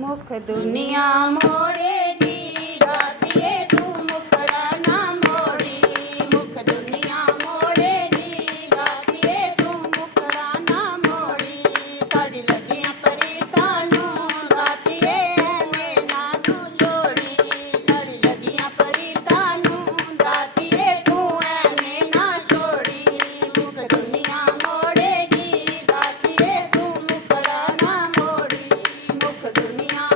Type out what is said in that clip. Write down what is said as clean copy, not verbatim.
मुख दुनिया मोड़ेगी गातिए तू मुखड़ा ना मोड़ी। मुख दुनिया मोड़ेगी गातिए तू मुखड़ा ना मोड़ी। साड़ी लगियां परीतां नूं गातिए ऐवें ना तू छोड़ी। साड़ी लगियां परीतां नूं गातिए तू ऐवें ना छोड़ी। मुख दुनिया मोड़ेगी गातिए तू मुखड़ा ना मोड़ी। मुख दुनिया